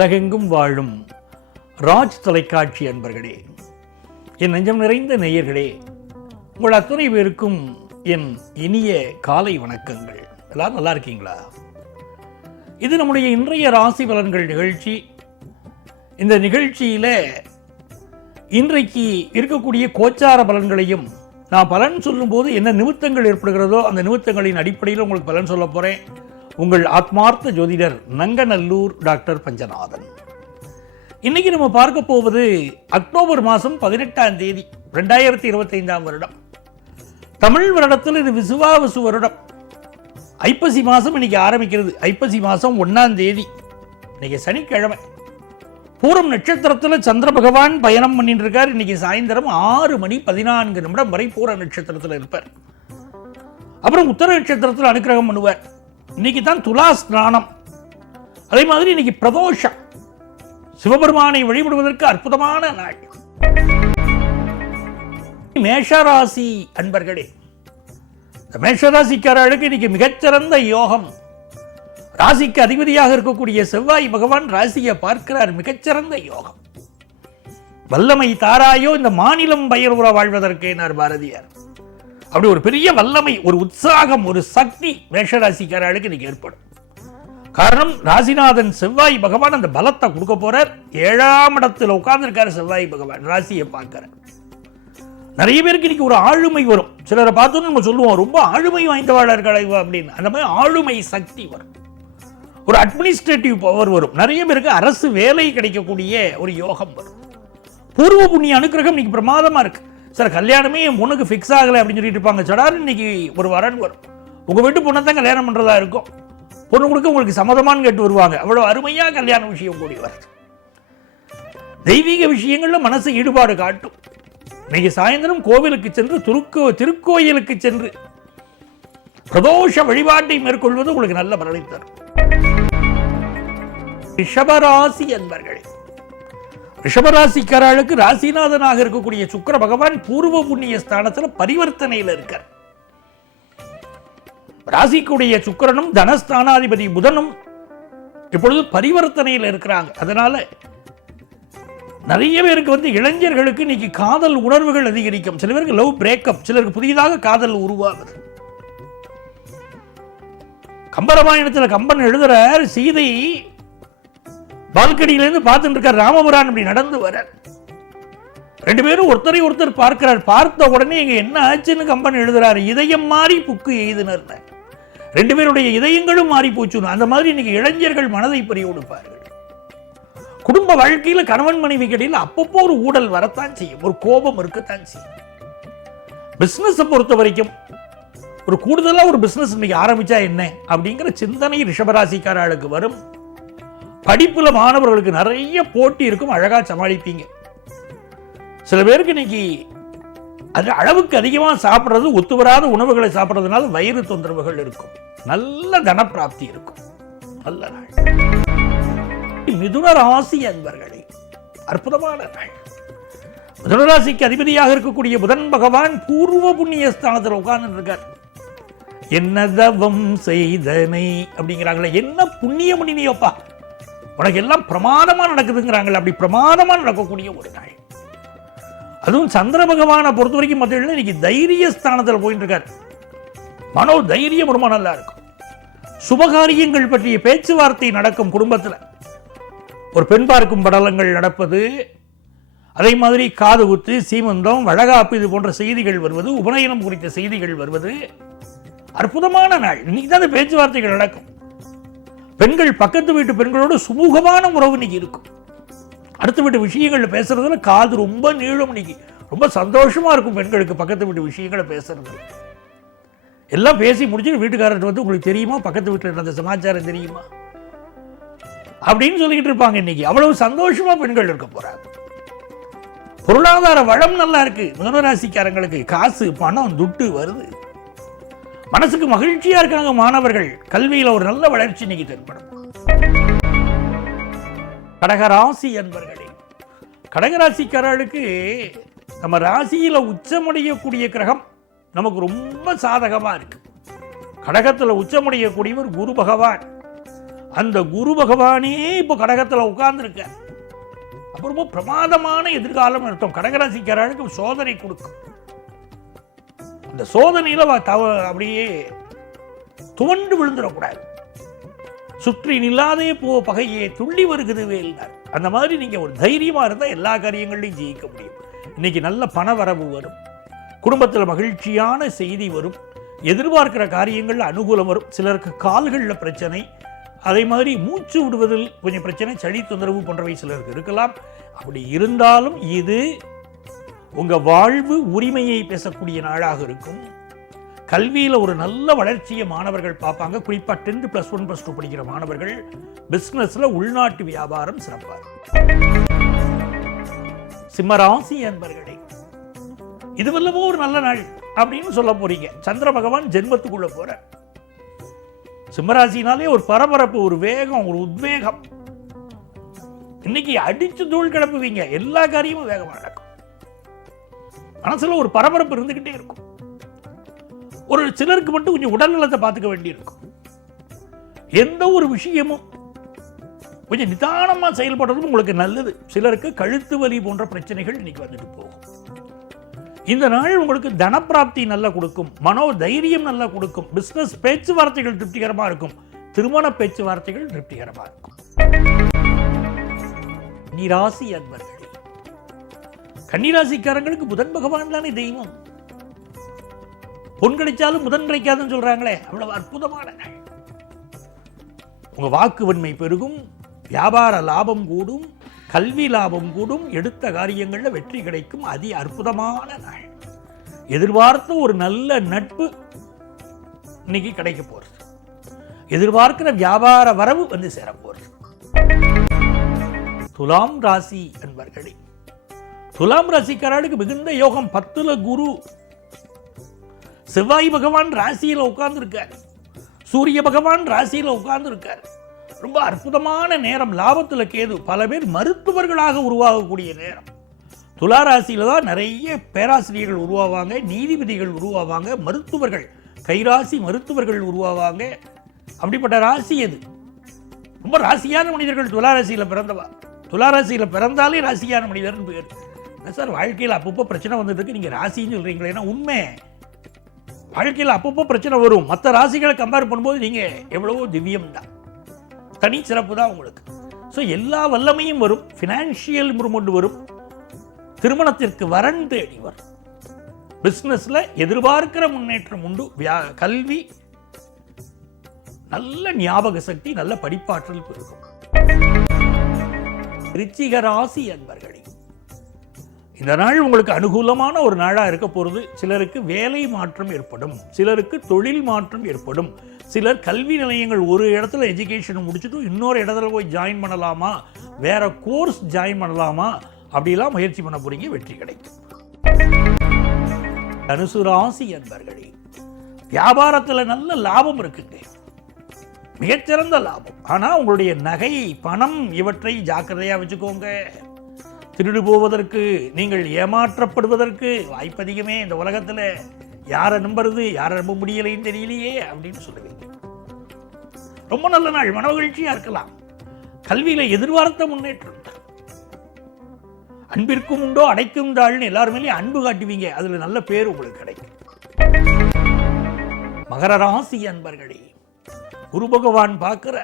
உலகெங்கும் வாழும் ராஜ் தொலைக்காட்சி அன்பர்களே, என் நெஞ்சம் நிறைந்த நேயர்களே, உங்கள் அத்தனை பேருக்கும் என் இனிய காலை வணக்கங்கள். எல்லாரும் நல்லா இருக்கீங்களா? இது நம்முடைய இன்றைய ராசி பலன்கள் நிகழ்ச்சி. இந்த நிகழ்ச்சியில் இன்றைக்கு இருக்கக்கூடிய கோச்சார பலன்களையும் நான் பலன் சொல்லும்போது என்ன நிமித்தங்கள் ஏற்படுகிறதோ அந்த நிமித்தங்களின் அடிப்படையில் உங்களுக்கு பலன் சொல்ல போகிறேன். உங்கள் ஆத்மார்த்த ஜோதிடர் நங்கநல்லூர் டாக்டர் பஞ்சநாதன். இன்னைக்கு நம்ம பார்க்க போவது அக்டோபர் மாதம் 18ஆம் தேதி 2025ஆம் வருடம். தமிழ் வருடத்தில் இது விசுவாவசு வருடம். ஐப்பசி மாதம் இன்னைக்கு ஆரம்பிக்கிறது. ஐப்பசி மாதம் 1ஆம் தேதி, இன்னைக்கு சனிக்கிழமை. பூரம் நட்சத்திரத்தில் சந்திர பகவான் பயணம் பண்ணிட்டு இருக்கார். இன்னைக்கு சாயந்தரம் 6:14 வரை பூர நட்சத்திரத்தில் இருப்பார். அப்புறம் உத்தர நட்சத்திரத்தில் அனுக்கிரகம் பண்ணுவார். இன்னைக்கு தான் துலா ஸ்நானம். அதே மாதிரி இன்னைக்கு பிரதோஷம். சிவபெருமானை வழிபடுவதற்கு அற்புதமான நாள். மேஷராசி அன்பர்களே, மேஷராசிக்காரர்களுக்கு இன்னைக்கு மிகச்சிறந்த யோகம். ராசிக்கு அதிபதியாக இருக்கக்கூடிய செவ்வாய் பகவான் ராசியை பார்க்கிறார். மிகச்சிறந்த யோகம். வல்லமை தாராயோ இந்த மாநிலம் பயிர்வுற வாழ்வதற்கு பாரதியார். அப்படி ஒரு பெரிய வல்லமை, ஒரு உற்சாகம், ஒரு சக்தி மேஷராசிக்காரர்களுக்கு இன்னைக்கு ஏற்படும். காரணம், ராசிநாதன் செவ்வாய் பகவான் அந்த பலத்தை கொடுக்க போறார். 7ஆம் இடத்துல உட்கார்ந்துருக்காரு செவ்வாய் பகவான், ராசியை பார்க்கிறார். நிறைய பேருக்கு இன்னைக்கு ஒரு ஆளுமை வரும். சிலரை பார்த்தோன்னு நம்ம சொல்லுவோம், ரொம்ப ஆளுமை வாய்ந்தவாளர்கள் அப்படின்னு. அந்த மாதிரி ஆளுமை சக்தி வரும். ஒரு அட்மினிஸ்ட்ரேட்டிவ் பவர் வரும். நிறைய பேருக்கு அரசு வேலை கிடைக்கக்கூடிய ஒரு யோகம் வரும். பூர்வ புண்ணிய அனுக்கிரகம் இன்னைக்கு பிரமாதமா இருக்கு. சார், கல்யாணமே என் பொண்ணுக்கு ஃபிக்ஸ் ஆகலை அப்படின்னு சொல்லிட்டு இருப்பாங்க. சடார் இன்னைக்கு ஒரு வரன் வரும். உங்கள் வீட்டு பொண்ணை தான் கல்யாணம் பண்ணுறதா இருக்கும். பொண்ணு கொடுக்க உங்களுக்கு சம்மதமானு கேட்டு வருவாங்க. அவ்வளோ அருமையாக கல்யாண விஷயம் கூடி வருது. தெய்வீக விஷயங்களில் மனசு ஈடுபாடு காட்டும். இன்னைக்கு சாயந்தரம் கோவிலுக்கு சென்று திருக்கோயிலுக்கு சென்று பிரதோஷ வழிபாட்டை மேற்கொள்வது உங்களுக்கு நல்ல பலனை தரும். ரிஷபராசி அன்பர்களே, ரிஷபராசிக்காரர்களுக்கு ராசிநாதனாக இருக்கக்கூடிய சுக்கிர பகவான் பூர்வ புண்ணிய ஸ்தானத்தில் பரிவர்த்தனையில் இருக்கார். ராசிக்குடைய சுக்கிரனும் தனஸ்தானாதிபதி புதனும் இப்பொழுது பரிவர்த்தனையில் இருக்கிறாங்க. அதனால நிறைய பேருக்கு இளைஞர்களுக்கு இன்னைக்கு காதல் உணர்வுகள் அதிகரிக்கும். சில பேருக்கு லவ் பிரேக்கப், சிலருக்கு புதிதாக காதல் உருவாகுது. கம்பராமாயணத்தில் கம்பன் எழுதுறார், சீதை பால்கனியிலிருந்து பார்த்துட்டு இருக்கார். ராமபுரான் அப்படி நடந்து வர ரெண்டு பேரும் ஒருத்தரை ஒருத்தர் பார்க்கிறார். பார்த்த உடனே இங்க என்ன ஆச்சுன்னு கம்பன் எழுதுறாரு, இதயம் மாறி புக்கு எய்தினர். ரெண்டு பேருடைய இதயங்களும் மாறி போச்சு. அந்த மாதிரி இன்னைக்கு இளைஞர்கள் மனதை பறி கொடுப்பார்கள். குடும்ப வாழ்க்கையில் கணவன் மனைவி கிடையில் அப்பப்போ ஒரு ஊடல் வரத்தான் செய்யும், ஒரு கோபம் இருக்கத்தான் செய்யும். பிசினஸ் பொறுத்த வரைக்கும் ஒரு கூடுதலா ஒரு பிசினஸ் இன்னைக்கு ஆரம்பிச்சா என்ன அப்படிங்கிற சிந்தனை ரிஷபராசிக்காரர்களுக்கு வரும். படிப்புல மாணவர்களுக்கு நிறைய போட்டி இருக்கும், அழகா சமாளிப்பீங்க. சில பேருக்கு இன்னைக்கு அது அளவுக்கு அதிகமாக சாப்பிட்றது, ஒத்து வராத உணவுகளை சாப்பிட்றதுனால வயிறு தொந்தரவுகள் இருக்கும். நல்ல தனப்பிராப்தி இருக்கும். நல்ல நாள். மிதுன ராசி அன்பர்களே, அற்புதமான நாள். மிதுன ராசிக்கு அதிபதியாக இருக்கக்கூடிய புதன் பகவான் பூர்வ புண்ணிய ஸ்தானத்தில் உட்கார்ந்து இருக்கார். என்ன தவம் செய்தனை அப்படிங்கிறாங்களே, என்ன புண்ணியம் பண்ணினியோப்பா, உனக்கு எல்லாம் பிரமாதமா நடக்குதுங்கிறாங்களே, அப்படி பிரமாதமா நடக்கக்கூடிய ஒரு நாள். அதுவும் சந்திர பகவானை பொறுத்த வரைக்கும் பார்த்தீங்கன்னா இன்னைக்கு தைரிய ஸ்தானத்தில் போயிட்டு இருக்காரு. மனோ தைரியம் ரொம்ப நல்லா இருக்கும். சுபகாரியங்கள் பற்றிய பேச்சுவார்த்தை நடக்கும். குடும்பத்தில் ஒரு பெண் பார்க்கும் படலங்கள் நடப்பது, அதே மாதிரி காது குத்து, சீமந்தம், வழகாப்பு, இது போன்ற செய்திகள் வருவது, உபநயனம் குறித்த செய்திகள் வருவது அற்புதமான நாள். இன்னைக்கு தான் பேச்சுவார்த்தைகள் நடக்கும். பெண்கள் பக்கத்து வீட்டு பெண்களோடு சுமூகமான உறவு இன்னைக்கு இருக்கும். அடுத்த வீட்டு விஷயங்கள் பேசுறதுல காது ரொம்ப நீளம். இன்னைக்கு ரொம்ப சந்தோஷமா இருக்கும் பெண்களுக்கு பக்கத்து வீட்டு விஷயங்களை பேசுறது. எல்லாம் பேசி முடிச்சுட்டு வீட்டுக்காரர்கிட்ட உங்களுக்கு தெரியுமா, பக்கத்து வீட்டில் நடந்த சமாச்சாரம் தெரியுமா அப்படின்னு சொல்லிக்கிட்டு இருப்பாங்க. இன்னைக்கு அவ்வளவு சந்தோஷமா பெண்கள் இருக்க போறாங்க. பொருளாதார வளம் நல்லா இருக்கு. மிதுனராசிக்காரங்களுக்கு காசு, பணம், துட்டு வருது. மனசுக்கு மகிழ்ச்சியா இருக்காங்க. மாணவர்கள் கல்வியில ஒரு நல்ல வளர்ச்சி இன்னைக்கு தென்படும். கடகராசி என்பர்களே, கடகராசிக்காரர்களுக்கு நம்ம ராசியில உச்சமடையக்கூடிய கிரகம் நமக்கு ரொம்ப சாதகமா இருக்கு. கடகத்தில் உச்சமடையக்கூடியவர் குரு பகவான். அந்த குரு பகவானே இப்போ கடகத்தில் உட்கார்ந்துருக்க. அப்புறமா பிரமாதமான எதிர்காலம் அர்த்தம். கடகராசிக்காரர்களுக்கு சோதனை கொடுக்கும். அந்த சோதனையில் அப்படியே துவண்டு விழுந்துடக்கூடாது. சுற்றி நில்லாதே போ பகையே துள்ளி வருகிறது வேல்னார். அந்த மாதிரி நீங்க ஒரு தைரியமா இருந்தால் எல்லா காரியங்களையும் ஜெயிக்க முடியும். இன்னைக்கு நல்ல பண வரவு வரும், குடும்பத்தில் மகிழ்ச்சியான செய்தி வரும், எதிர்பார்க்கிற காரியங்கள் அனுகூலம் வரும். சிலருக்கு கால்களில் பிரச்சனை, அதே மாதிரி மூச்சு விடுவதில் கொஞ்சம் பிரச்சனை, சளி தொந்தரவு போன்றவை சிலருக்கு இருக்கலாம். அப்படி இருந்தாலும் இது உங்க வாழ்வு உரிமையை பேசக்கூடிய நாளாக இருக்கும். கல்வியில் ஒரு நல்ல வளர்ச்சியை மாணவர்கள் பார்ப்பாங்க. குறிப்பாக 10th +1 +2 படிக்கிற மாணவர்கள் பிஸ்னஸ்ல உள்நாட்டு வியாபாரம் சிறப்பாக. சிம்மராசி அன்பர்களே, இதுவல்லவோ ஒரு நல்ல நாள் அப்படின்னு சொல்ல போறீங்க. சந்திர பகவான் ஜென்மத்துக்குள்ள போற. சிம்மராசினாலே ஒரு பரபரப்பு, ஒரு வேகம், ஒரு உத்வேகம். இன்னைக்கு அடிச்சு தூள் கிளப்புவீங்க. எல்லா காரியமும் வேகமாக நடக்கும். மனசுல ஒரு பரபரப்பு இருந்துகிட்டே இருக்கும். ஒரு சிலருக்கு மட்டும் கொஞ்சம் உடல்நலத்தை பார்த்துக்க வேண்டியிருக்கும். எந்த ஒரு விஷயமும் கொஞ்சம் நிதானமாக செயல்படுறதும் உங்களுக்கு நல்லது. சிலருக்கு கழுத்து வலி போன்ற பிரச்சனைகள் இன்னைக்கு வந்துட்டு போகும். இந்த நாள் உங்களுக்கு தனப்பிராப்தி நல்லா கொடுக்கும், மனோ தைரியம் நல்லா கொடுக்கும், பிசினஸ் பேச்சுவார்த்தைகள் திருப்திகரமாக இருக்கும், திருமண பேச்சுவார்த்தைகள் திருப்திகரமாக இருக்கும். கன்னிராசி அன்பர்களே, கன்னிராசிக்காரங்களுக்கு புதன் பகவான் தானே தெய்வம். பொன் கிடைச்சாலும் முதன் கிடைக்காதுன்னு சொல்றாங்களே, அவ்வளவு அற்புதமான நாள். உங்க வாக்கு வன்மை பெருகும், வியாபார லாபம் கூடும், கல்வி லாபம் கூடும், எடுத்த காரியங்களில் வெற்றி கிடைக்கும். அதி அற்புதமான நாள். எதிர்பார்த்த ஒரு நல்ல நட்பு இன்னைக்கு கிடைக்க போறது. எதிர்பார்க்கிற வியாபார வரவு வந்து சேர போறது. துலாம் ராசி அன்பர்களே, துலாம் ராசிக்காரர்களுக்கு மிகுந்த யோகம். 10ல குரு, செவ்வாய் பகவான் ராசியில் உட்கார்ந்து இருக்கார், சூரிய பகவான் ராசியில் உட்கார்ந்து இருக்கார். ரொம்ப அற்புதமான நேரம். லாபத்தில் கேது. பல பேர் மருத்துவர்களாக உருவாகக்கூடிய நேரம். துலா ராசியில தான் நிறைய பேராசிரியர்கள் உருவாவாங்க, நீதிபதிகள் உருவாவாங்க, மருத்துவர்கள், கைராசி மருத்துவர்கள் உருவாவாங்க. அப்படிப்பட்ட ராசி அது. ரொம்ப ராசியான மனிதர்கள் துலா ராசியில் பிறந்தவா. துலா ராசியில் பிறந்தாலே ராசியான மனிதர்னு பேர். என்ன சார் வாழ்க்கையில் அப்பப்போ பிரச்சனை வந்துட்டு இருக்கு, நீங்க ராசின்னு சொல்றீங்களே? ஏன்னா உண்மை, வாழ்க்கையில் அப்பப்போ பிரச்சனை வரும். மற்ற ராசிகளை கம்பேர் பண்ணும்போது நீங்க எவ்வளவோ திவ்யம் தான், தனி சிறப்பு தான் உங்களுக்கு. ஸோ எல்லா வல்லமையும் வரும். ஃபினான்ஷியல் இம்ப்ரூவ்மெண்ட் வரும். திருமணத்திற்கு வரன் தேடி வரும். பிஸ்னஸ்ல எதிர்பார்க்கிற முன்னேற்றம் உண்டு. கல்வி, நல்ல ஞாபக சக்தி, நல்ல படிப்பாற்றல் பெருகும். விருச்சிக ராசி அன்பர்களே, இந்த நாள் உங்களுக்கு அனுகூலமான ஒரு நாளாக இருக்க போகிறது. சிலருக்கு வேலை மாற்றம் ஏற்படும், சிலருக்கு தொழில் மாற்றம் ஏற்படும். சிலர் கல்வி நிலையங்கள் ஒரு இடத்துல எஜுகேஷன் முடிச்சுட்டு இன்னொரு இடத்துல போய் ஜாயின் பண்ணலாமா, வேற கோர்ஸ் ஜாயின் பண்ணலாமா, அப்படிலாம் முயற்சி பண்ண போறீங்க. வெற்றி கிடைக்கும். தனுசு ராசி அன்பர்களே, வியாபாரத்தில் நல்ல லாபம் இருக்குங்க, மிகச்சிறந்த லாபம். ஆனால் உங்களுடைய நகை, பணம் இவற்றை ஜாக்கிரதையாக வச்சுக்கோங்க. திருடு போவதற்கு, நீங்கள் ஏமாற்றப்படுவதற்கு வாய்ப்பு அதிகமே. இந்த உலகத்தில் யாரை நம்புறது, யாரை நம்ப முடியலைன்னு தெரியலையே அப்படின்னு சொல்லுவீங்க. ரொம்ப நல்ல நாள், மனமகிழ்ச்சியா இருக்கலாம். கல்வியில எதிர்பார்த்த முன்னேற்றம். அன்பிற்கும் உண்டோ அடைக்கும் தாள்னு எல்லாருமே அன்பு காட்டுவீங்க. அதுல நல்ல பேர் உங்களுக்கு கிடைக்கும். மகர ராசி அன்பர்களே, குரு பகவான் பார்க்கிற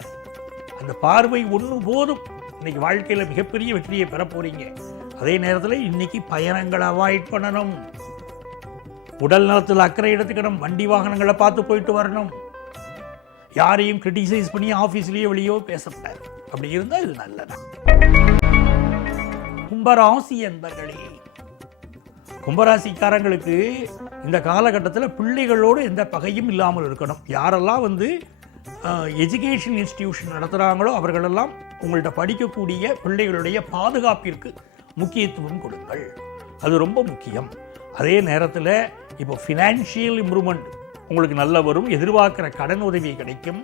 அந்த பார்வை ஒன்று போதும். இன்னைக்கு வாழ்க்கையில மிகப்பெரிய வெற்றியை பெற போறீங்க. அதே நேரத்தில் இன்னைக்கு பயணங்களை அவாய்ட் பண்ணணும். உடல் நலத்தில் அக்கறை எடுத்துக்கணும். வண்டி வாகனங்களை பார்த்து போயிட்டு வரணும். யாரையும் கிரிட்டிசைஸ் பண்ணி ஆஃபீஸ்லேயோ வெளியோ பேசப்படாது. அப்படி இருந்தால் இது நல்லதா. கும்பராசி என்பர்களே, கும்பராசிக்காரங்களுக்கு இந்த காலகட்டத்தில் பிள்ளைகளோடு எந்த பகையும் இல்லாமல் இருக்கணும். யாரெல்லாம் எஜுகேஷன் இன்ஸ்டிடியூஷன் நடத்துகிறாங்களோ அவர்களெல்லாம் உங்கள்கிட்ட படிக்கக்கூடிய பிள்ளைகளுடைய பாதுகாப்பிற்கு முக்கியத்துவம் கொடுங்கள். அது ரொம்ப முக்கியம். அதே நேரத்தில் இப்போ ஃபினான்ஷியல் இம்ப்ரூவ்மெண்ட் உங்களுக்கு நல்ல வரும். எதிர்பார்க்கிற கடன் உதவி கிடைக்கும்.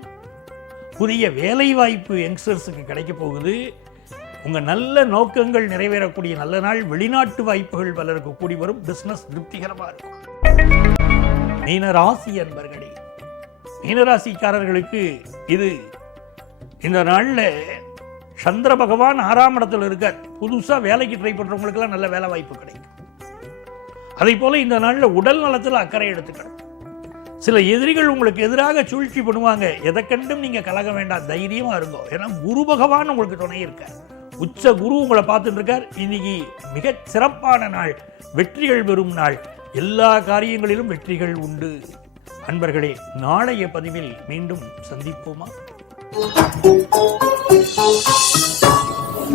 புதிய வேலை வாய்ப்பு யங்ஸ்டர்ஸுக்கு கிடைக்க போகுது. உங்கள் நல்ல நோக்கங்கள் நிறைவேறக்கூடிய நல்ல நாள். வெளிநாட்டு வாய்ப்புகள் பலருக்கு கூடி வரும். பிஸ்னஸ் திருப்திகரமாக இருக்கும். மீனராசி அன்பர்களே, மீனராசிக்காரர்களுக்கு இது இந்த நாளில் சந்திர பகவான் 6ஆம் இடத்துல இருக்கார். புதுசாக வேலைக்கு ட்ரை பண்ணுறவங்களுக்கெல்லாம் நல்ல வேலை வாய்ப்பு கிடைக்கும். அதே போல் இந்த நாளில் உடல் நலத்தில் அக்கறை எடுத்துக்கணும். சில எதிரிகள் உங்களுக்கு எதிராக சூழ்ச்சி பண்ணுவாங்க. எதை கண்டும் நீங்கள் கலக வேண்டாம், தைரியமாக இருங்கோ. ஏன்னா குரு பகவான் உங்களுக்கு துணை இருக்கார். உச்ச குரு உங்களை பார்த்துட்டு இருக்கார். இன்னைக்கு மிக சிறப்பான நாள், வெற்றிகள் பெறும் நாள், எல்லா காரியங்களிலும் வெற்றிகள் உண்டு. அன்பர்களே, நாளைய பதிவில் மீண்டும் சந்திப்போமா?